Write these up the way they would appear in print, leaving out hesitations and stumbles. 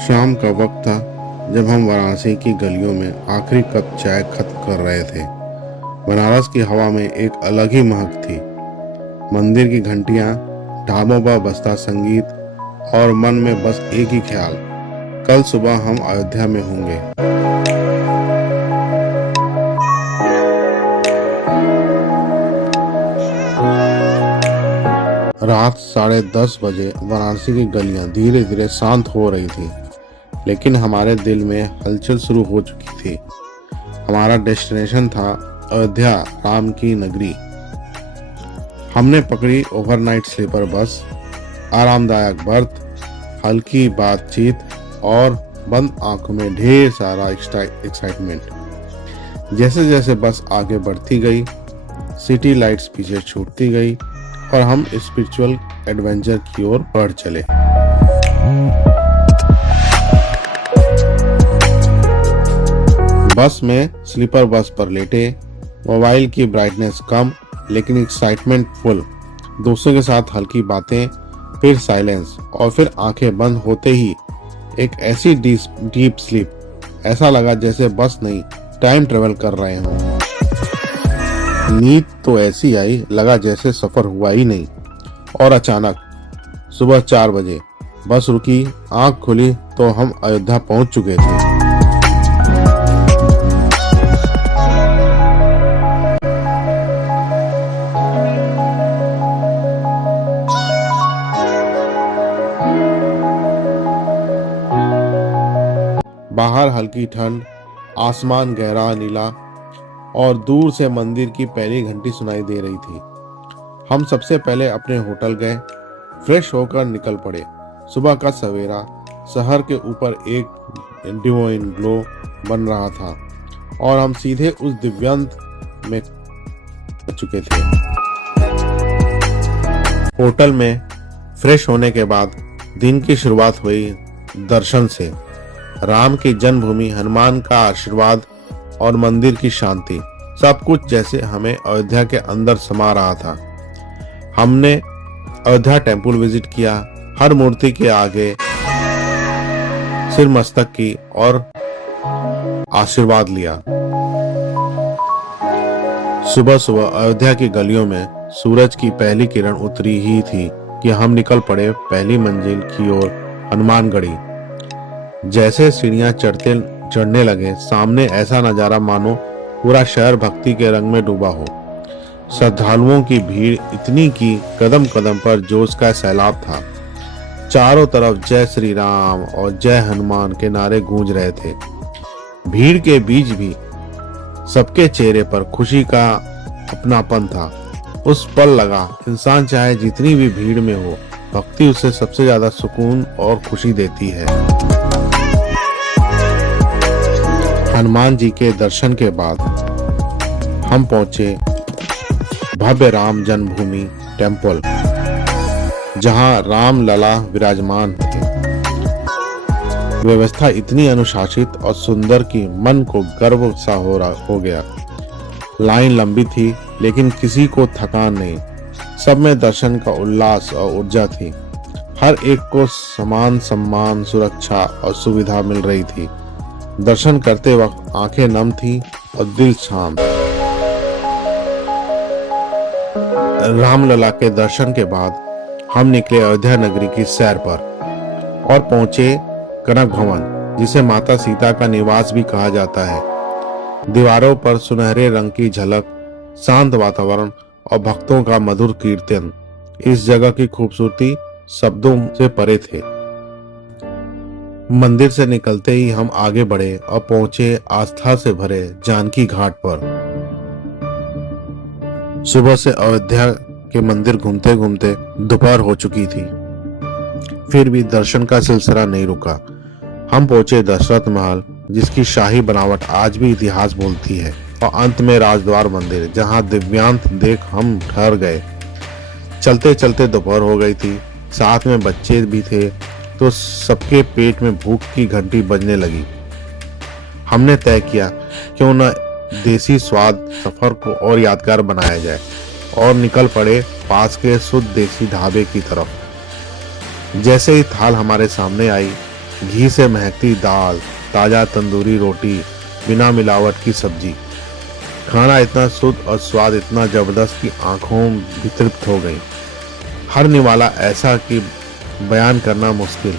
शाम का वक्त था जब हम वाराणसी की गलियों में आखिरी कप चाय खत्म कर रहे थे। बनारस की हवा में एक अलग ही महक थी। मंदिर की घंटियां, ढाबों पर बजता संगीत और मन में बस एक ही ख्याल, कल सुबह हम अयोध्या में होंगे। रात 10:30 बजे वाराणसी की गलियां धीरे धीरे शांत हो रही थी, लेकिन हमारे दिल में हलचल शुरू हो चुकी थी। हमारा डेस्टिनेशन था अयोध्या, राम की नगरी। हमने पकड़ी ओवरनाइट स्लीपर बस, आरामदायक बर्थ, हल्की बातचीत और बंद आंखों में ढेर सारा एक्साइटमेंट। जैसे जैसे बस आगे बढ़ती गई, सिटी लाइट्स पीछे छूटती गई और हम स्पिरिचुअल एडवेंचर की ओर बढ़ चले। बस में स्लीपर बस पर लेटे, मोबाइल की ब्राइटनेस कम लेकिन एक्साइटमेंट फुल। दोस्तों के साथ हल्की बातें, फिर साइलेंस और फिर आंखें बंद होते ही एक ऐसी डीप स्लीप। ऐसा लगा जैसे बस नहीं, टाइम ट्रेवल कर रहे हों। नींद तो ऐसी आई, लगा जैसे सफर हुआ ही नहीं। और अचानक सुबह 4 बजे बस रुकी, आंख खुली तो हम अयोध्या पहुंच चुके थे। बाहर हल्की ठंड, आसमान गहरा नीला और दूर से मंदिर की पहली घंटी सुनाई दे रही थी। हम सबसे पहले अपने होटल गए, फ्रेश होकर निकल पड़े। सुबह का सवेरा शहर के ऊपर एक डिवाइन ग्लो बन रहा था और हम सीधे उस दिव्यंत में चुके थे। होटल में फ्रेश होने के बाद दिन की शुरुआत हुई दर्शन से। राम की जन्मभूमि, हनुमान का आशीर्वाद और मंदिर की शांति, सब कुछ जैसे हमें अयोध्या के अंदर समा रहा था। हमने अयोध्या टेम्पल विजिट किया, हर मूर्ति के आगे सिर मस्तक की और आशीर्वाद लिया। सुबह सुबह अयोध्या की गलियों में सूरज की पहली किरण उतरी ही थी कि हम निकल पड़े पहली मंजिल की ओर, हनुमानगढ़ी। जैसे सीढ़ियां चढ़ने लगे, सामने ऐसा नजारा मानो पूरा शहर भक्ति के रंग में डूबा हो। श्रद्धालुओं की भीड़ इतनी कि कदम कदम पर जोश का सैलाब था। चारों तरफ जय श्री राम और जय हनुमान के नारे गूंज रहे थे। भीड़ के बीच भी सबके चेहरे पर खुशी का अपनापन था। उस पल लगा, इंसान चाहे जितनी भी भीड़ में हो, भक्ति उसे सबसे ज्यादा सुकून और खुशी देती है। हनुमान जी के दर्शन के बाद हम पहुंचे भव्य राम जन्मभूमि टेम्पल, जहां राम लला विराजमान थे। व्यवस्था इतनी अनुशासित और सुंदर कि मन को गर्व सा हो गया। लाइन लंबी थी लेकिन किसी को थकान नहीं। सब में दर्शन का उल्लास और ऊर्जा थी। हर एक को समान सम्मान, सुरक्षा और सुविधा मिल रही थी। दर्शन करते वक्त आंखें नम थी और दिल शांत। रामलला के दर्शन के बाद हम निकले अयोध्या नगरी की सैर पर और पहुंचे कनक भवन, जिसे माता सीता का निवास भी कहा जाता है। दीवारों पर सुनहरे रंग की झलक, शांत वातावरण और भक्तों का मधुर कीर्तन इस जगह की खूबसूरती शब्दों से परे थे। मंदिर से निकलते ही हम आगे बढ़े और पहुंचे आस्था से भरे जानकी घाट पर। सुबह से अयोध्या के मंदिर घूमते घूमते दोपहर हो चुकी थी, फिर भी दर्शन का सिलसिला नहीं रुका। हम पहुंचे दशरथ महल, जिसकी शाही बनावट आज भी इतिहास बोलती है, और अंत में राजद्वार मंदिर, जहां दिव्यांत देख हम ठहर गए। चलते चलते दोपहर हो गई थी, साथ में बच्चे भी थे, तो सबके पेट में भूख की घंटी बजने लगी। हमने तय किया क्यों न देसी स्वाद सफर को और यादगार बनाया जाए, और निकल पड़े पास के शुद्ध देसी ढाबे की तरफ। जैसे ही थाल हमारे सामने आई, घी से महकती दाल, ताजा तंदूरी रोटी, बिना मिलावट की सब्जी। खाना इतना शुद्ध और स्वाद इतना जबरदस्त कि आंखों भी तृप्त हो गई। हर निवाला ऐसा कि बयान करना मुश्किल।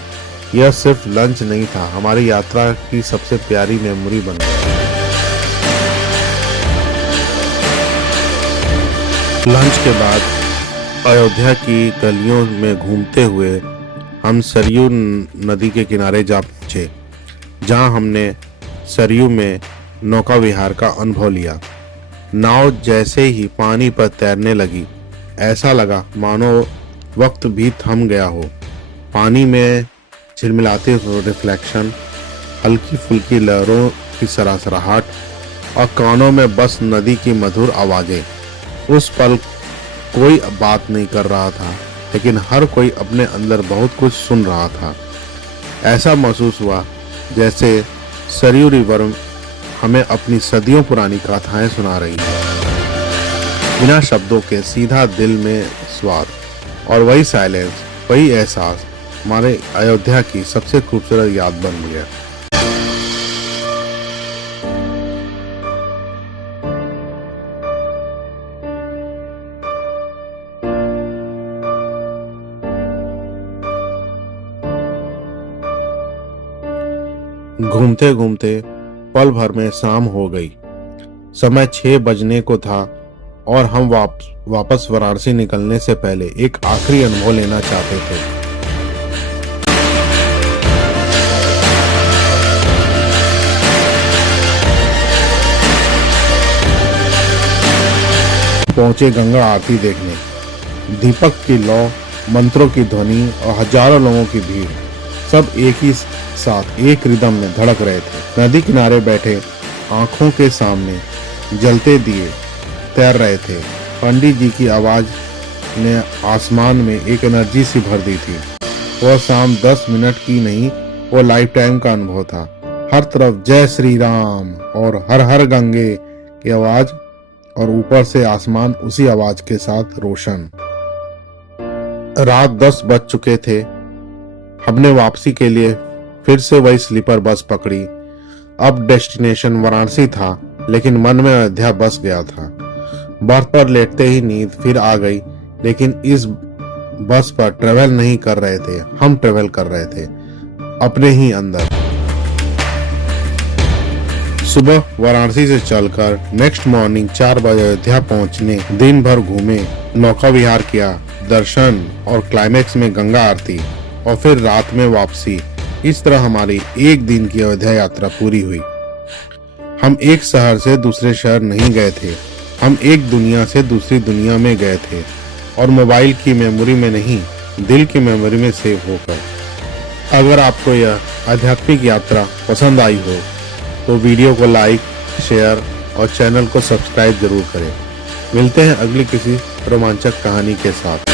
यह सिर्फ लंच नहीं था, हमारी यात्रा की सबसे प्यारी मेमोरी बन गई। लंच के बाद अयोध्या की गलियों में घूमते हुए हम सरयू नदी के किनारे जा पहुंचे, जहां हमने सरयू में नौका विहार का अनुभव लिया। नाव जैसे ही पानी पर तैरने लगी, ऐसा लगा मानो वक्त भी थम गया हो। पानी में झिलमिलाते हुए रिफ्लेक्शन, हल्की फुल्की लहरों की सरासराहट और कानों में बस नदी की मधुर आवाजें। उस पल कोई बात नहीं कर रहा था, लेकिन हर कोई अपने अंदर बहुत कुछ सुन रहा था। ऐसा महसूस हुआ जैसे सरयू रिवर हमें अपनी सदियों पुरानी कथाएं सुना रही है। बिना शब्दों के सीधा दिल में स्वाद, और वही साइलेंस, वही एहसास हमारे अयोध्या की सबसे खूबसूरत याद बन गया। घूमते घूमते पल भर में शाम हो गई। समय 6 बजने को था और हम वापस वाराणसी निकलने से पहले एक आखिरी अनुभव लेना चाहते थे। पहुंचे गंगा आरती देखने। दीपक की लौ, मंत्रों की ध्वनि और हजारों लोगों की भीड़, सब एक ही साथ एक रिदम में धड़क रहे थे। नदी किनारे बैठे आंखों के सामने जलते दिए तैर रहे थे। पंडित जी की आवाज ने आसमान में एक एनर्जी सी भर दी थी। वह शाम 10 मिनट की नहीं, वो लाइफ टाइम का अनुभव था। हर तरफ जय श्री राम और हर हर गंगे की आवाज, और ऊपर से आसमान उसी आवाज के साथ रोशन। रात 10 बज चुके थे। हमने वापसी के लिए फिर से वही स्लीपर बस पकड़ी। अब डेस्टिनेशन वाराणसी था, लेकिन मन में अयोध्या बस गया था। बर्थ पर लेटते ही नींद फिर आ गई, लेकिन इस बस पर ट्रेवल नहीं कर रहे थे, हम ट्रेवल कर रहे थे अपने ही अंदर। सुबह वाराणसी से चलकर नेक्स्ट मॉर्निंग 4 बजे अयोध्या पहुंचने, दिन भर घूमे, नौका विहार किया, दर्शन और क्लाइमेक्स में गंगा आरती, और फिर रात में वापसी। इस तरह हमारी एक दिन की अयोध्या यात्रा पूरी हुई। हम एक शहर से दूसरे शहर नहीं गए थे, हम एक दुनिया से दूसरी दुनिया में गए थे, और मोबाइल की मेमोरी में नहीं, दिल की मेमोरी में सेव होकर। अगर आपको यह आध्यात्मिक यात्रा पसंद आई हो तो वीडियो को लाइक, शेयर और चैनल को सब्सक्राइब जरूर करें। मिलते हैं अगली किसी रोमांचक कहानी के साथ।